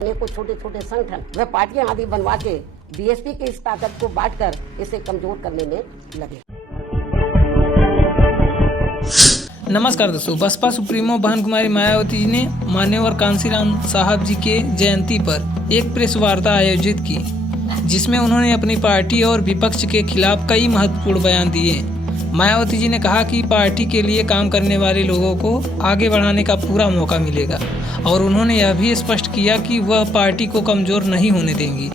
कुछ छोटे छोटे संगठन व पार्टियां आदि बनवा के बीएसपी की इस ताकत को बांटकर इसे कमजोर करने में लगे। नमस्कार दोस्तों, बसपा सुप्रीमो बहन कुमारी मायावती जी ने मान्यवर कांशीराम साहब जी के जयंती पर एक प्रेस वार्ता आयोजित की, जिसमें उन्होंने अपनी पार्टी और विपक्ष के खिलाफ कई महत्वपूर्ण बयान दिए। मायावती जी ने कहा कि पार्टी के लिए काम करने वाले लोगों को आगे बढ़ाने का पूरा मौका मिलेगा और उन्होंने यह भी स्पष्ट किया कि वह पार्टी को कमजोर नहीं होने देंगी।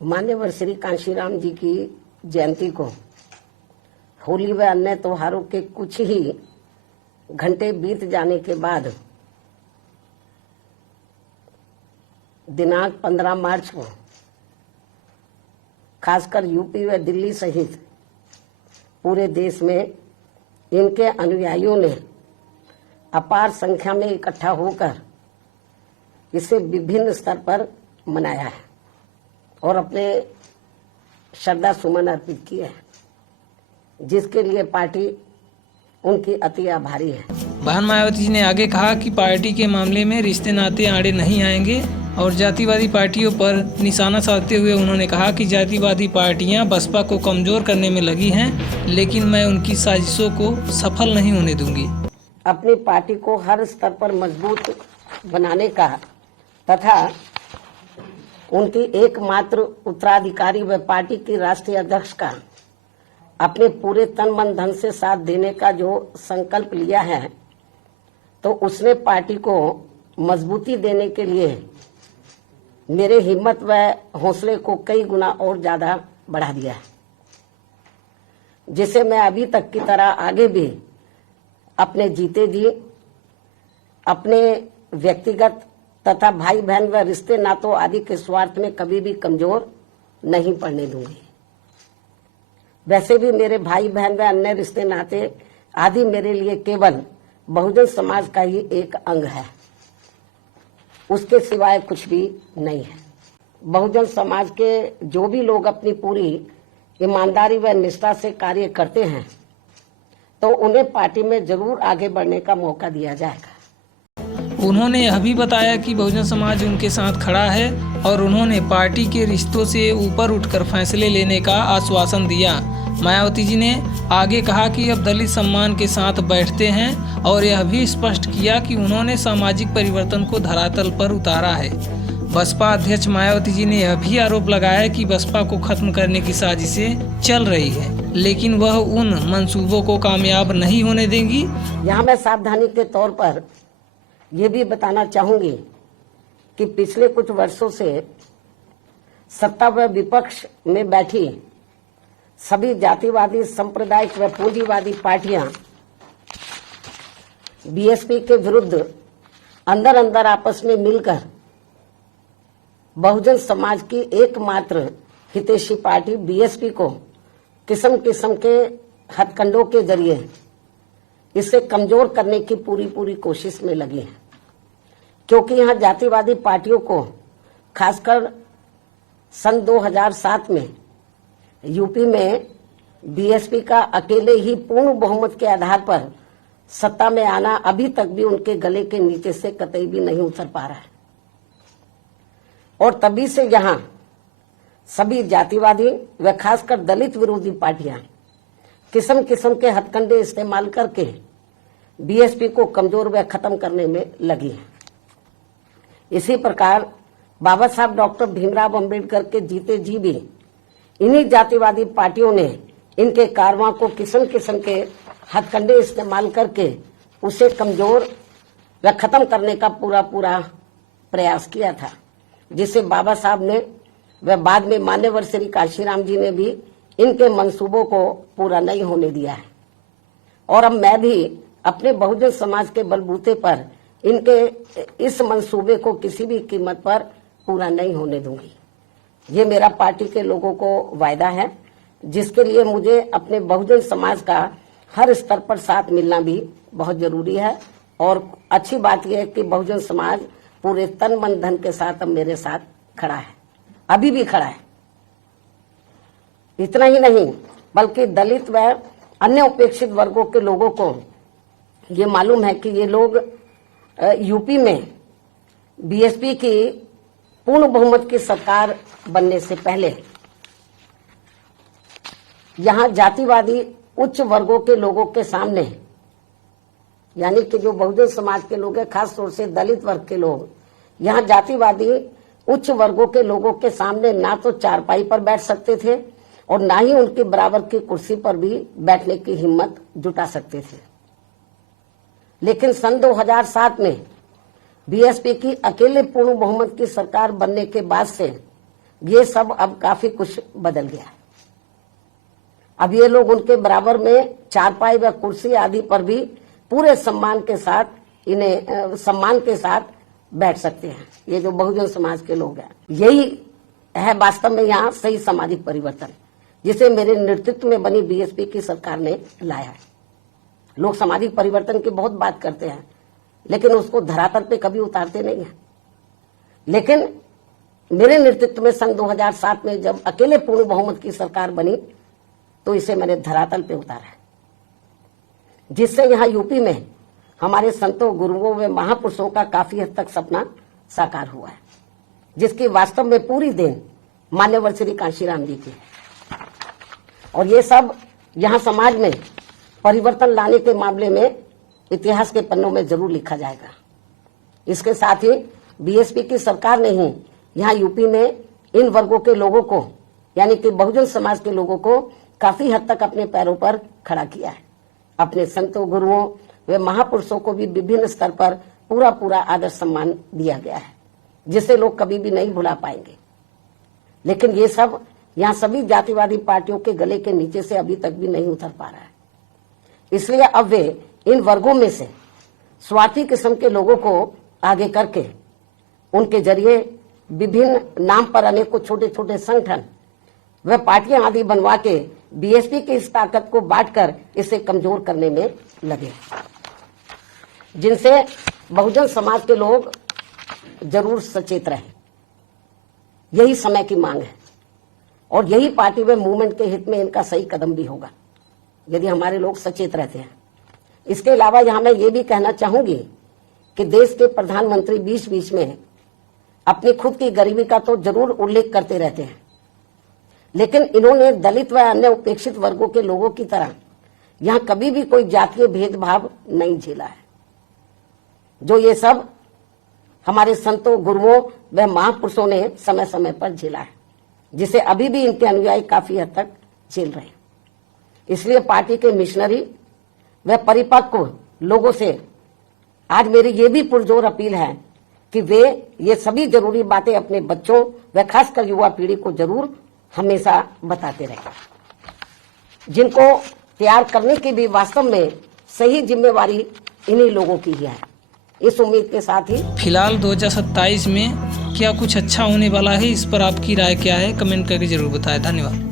मान्यवर श्री कांशीराम जी की जयंती को होली व अन्य त्योहारों के कुछ ही घंटे बीत जाने के बाद दिनांक 15 मार्च को खासकर यूपी व दिल्ली सहित पूरे देश में इनके अनुयायियों ने अपार संख्या में इकट्ठा होकर इसे विभिन्न स्तर पर मनाया है और अपने श्रद्धा सुमन अर्पित किए हैं, जिसके लिए पार्टी उनकी अति आभारी है। बहन मायावती जी ने आगे कहा कि पार्टी के मामले में रिश्ते नाते आड़े नहीं आएंगे और जातिवादी पार्टियों पर निशाना साधते हुए उन्होंने कहा कि जातिवादी पार्टियां बसपा को कमजोर करने में लगी हैं, लेकिन मैं उनकी साजिशों को सफल नहीं होने दूंगी। अपनी पार्टी को हर स्तर पर मजबूत बनाने का तथा उनकी एकमात्र उत्तराधिकारी व पार्टी की राष्ट्रीय अध्यक्ष का अपने पूरे तन मन धन से साथ देने का जो संकल्प लिया है, तो उसने पार्टी को मजबूती देने के लिए मेरे हिम्मत व हौसले को कई गुना और ज्यादा बढ़ा दिया है, जिसे मैं अभी तक की तरह आगे भी अपने जीते जी अपने व्यक्तिगत तथा भाई बहन व रिश्ते नातों आदि के स्वार्थ में कभी भी कमजोर नहीं पड़ने दूंगी। वैसे भी मेरे भाई बहन व अन्य रिश्ते नाते आदि मेरे लिए केवल बहुजन समाज का ही एक अंग है, उसके सिवाय कुछ भी नहीं है। बहुजन समाज के जो भी लोग अपनी पूरी ईमानदारी व निष्ठा से कार्य करते हैं, तो उन्हें पार्टी में जरूर आगे बढ़ने का मौका दिया जाएगा। उन्होंने यह भी बताया कि बहुजन समाज उनके साथ खड़ा है और उन्होंने पार्टी के रिश्तों से ऊपर उठकर फैसले लेने का आश्वासन दिया। मायावती जी ने आगे कहा कि अब दलित सम्मान के साथ बैठते हैं और यह भी स्पष्ट किया कि उन्होंने सामाजिक परिवर्तन को धरातल पर उतारा है। बसपा अध्यक्ष मायावती जी ने यह भी आरोप लगाया कि बसपा को खत्म करने की साजिशें चल रही है, लेकिन वह उन मंसूबों को कामयाब नहीं होने देंगी। यहाँ मैं सावधानी के तौर पर ये भी बताना चाहूंगी कि पिछले कुछ वर्षों से सत्ता व विपक्ष में बैठी सभी जातिवादी सांप्रदायिक व पूंजीवादी पार्टियां बीएसपी के विरुद्ध अंदर अंदर आपस में मिलकर बहुजन समाज की एकमात्र हितैषी पार्टी बीएसपी को किस्म किस्म के हथकंडों के जरिए इसे कमजोर करने की पूरी कोशिश में लगी है, क्योंकि यहाँ जातिवादी पार्टियों को खासकर सन 2007 में यूपी में बीएसपी का अकेले ही पूर्ण बहुमत के आधार पर सत्ता में आना अभी तक भी उनके गले के नीचे से कतई भी नहीं उतर पा रहा है। और तभी से यहाँ सभी जातिवादी व खासकर दलित विरोधी पार्टियां किस्म किस्म के हथकंडे इस्तेमाल करके बीएसपी को कमजोर व खत्म करने में लगी है। इसी प्रकार बाबा साहब डॉक्टर भीमराव अंबेडकर के जीते जी भी इन्हीं जातिवादी पार्टियों ने इनके कारवां को किस्म किस्म के हथकंडे इस्तेमाल करके उसे कमजोर व खत्म करने का पूरा प्रयास किया था, जिसे बाबा साहब ने व बाद में मान्यवर श्री कांशीराम जी ने भी इनके मंसूबों को पूरा नहीं होने दिया है। और अब मैं भी अपने बहुजन समाज के बलबूते पर इनके इस मंसूबे को किसी भी कीमत पर पूरा नहीं होने दूंगी। ये मेरा पार्टी के लोगों को वायदा है, जिसके लिए मुझे अपने बहुजन समाज का हर स्तर पर साथ मिलना भी बहुत जरूरी है। और अच्छी बात यह है कि बहुजन समाज पूरे तन मन धन के साथ अब मेरे साथ खड़ा है, अभी भी खड़ा है। इतना ही नहीं बल्कि दलित व अन्य उपेक्षित वर्गों के लोगों को ये मालूम है कि ये लोग यूपी में बीएसपी की पूर्ण बहुमत की सरकार बनने से पहले यहाँ जातिवादी उच्च वर्गों के लोगों के सामने, यानी कि जो बहुजन समाज के लोग हैं, खास तौर से दलित वर्ग के लोग, यहाँ जातिवादी उच्च वर्गों के लोगों के सामने ना तो चारपाई पर बैठ सकते थे और ना ही उनके बराबर की कुर्सी पर भी बैठने की हिम्मत जुटा सकते थे। लेकिन सन 2007 में बीएसपी की अकेले पूर्ण बहुमत की सरकार बनने के बाद से ये सब अब काफी कुछ बदल गया है। अब ये लोग उनके बराबर में चारपाई व कुर्सी आदि पर भी पूरे सम्मान के साथ बैठ सकते हैं। ये जो बहुजन समाज के लोग हैं, यही है वास्तव में यहाँ सही सामाजिक परिवर्तन, जिसे मेरे नेतृत्व में बनी बीएसपी की सरकार ने लाया है। लोग सामाजिक परिवर्तन की बहुत बात करते हैं, लेकिन उसको धरातल पे कभी उतारते नहीं हैं। लेकिन मेरे नेतृत्व में सन 2007 में जब अकेले पूर्ण बहुमत की सरकार बनी, तो इसे मैंने धरातल पे उतारा है, जिससे यहाँ यूपी में हमारे संतों, गुरुओं व महापुरुषों का काफी हद तक सपना साकार हुआ है, जिसकी वास्तव में पूरी देन मान्यवर श्री कांशीराम जी की है। और ये सब यहाँ समाज में परिवर्तन लाने के मामले में इतिहास के पन्नों में जरूर लिखा जाएगा। इसके साथ ही बीएसपी की सरकार ने ही यहाँ यूपी में इन वर्गों के लोगों को, यानी कि बहुजन समाज के लोगों को काफी हद तक अपने पैरों पर खड़ा किया है। अपने संतों, गुरुओं व महापुरुषों को भी विभिन्न स्तर पर पूरा आदर सम्मान दिया गया है, जिसे लोग कभी भी नहीं भुला पाएंगे। लेकिन ये सब यहाँ सभी जातिवादी पार्टियों के गले के नीचे से अभी तक भी नहीं उतर पा रहा है। इसलिए अब वे इन वर्गों में से स्वार्थी किस्म के लोगों को आगे करके उनके जरिए विभिन्न नाम पर अनेकों छोटे छोटे संगठन व पार्टियां आदि बनवा के बीएसपी की इस ताकत को बांटकर इसे कमजोर करने में लगे, जिनसे बहुजन समाज के लोग जरूर सचेत रहे। यही समय की मांग है और यही पार्टी व मूवमेंट के हित में इनका सही कदम भी होगा, यदि हमारे लोग सचेत रहते हैं। इसके अलावा यहाँ मैं ये भी कहना चाहूंगी कि देश के प्रधानमंत्री बीच बीच में अपनी खुद की गरीबी का तो जरूर उल्लेख करते रहते हैं, लेकिन इन्होंने दलित व अन्य उपेक्षित वर्गों के लोगों की तरह यहाँ कभी भी कोई जातीय भेदभाव नहीं झेला है, जो ये सब हमारे संतों, गुरुओं व महापुरुषों ने समय समय पर झेला है, जिसे अभी भी इनके अनुयायी काफी हद तक झेल रहे हैं। इसलिए पार्टी के मिशनरी व परिपक्व लोगों से आज मेरी ये भी पुरजोर अपील है कि वे ये सभी जरूरी बातें अपने बच्चों व खासकर युवा पीढ़ी को जरूर हमेशा बताते रहें, जिनको तैयार करने की भी वास्तव में सही जिम्मेवारी इन्हीं लोगों की ही है। इस उम्मीद के साथ ही फिलहाल 2027 में क्या कुछ अच्छा होने वाला है, इस पर आपकी राय क्या है, कमेंट करके जरूर बताएं। धन्यवाद।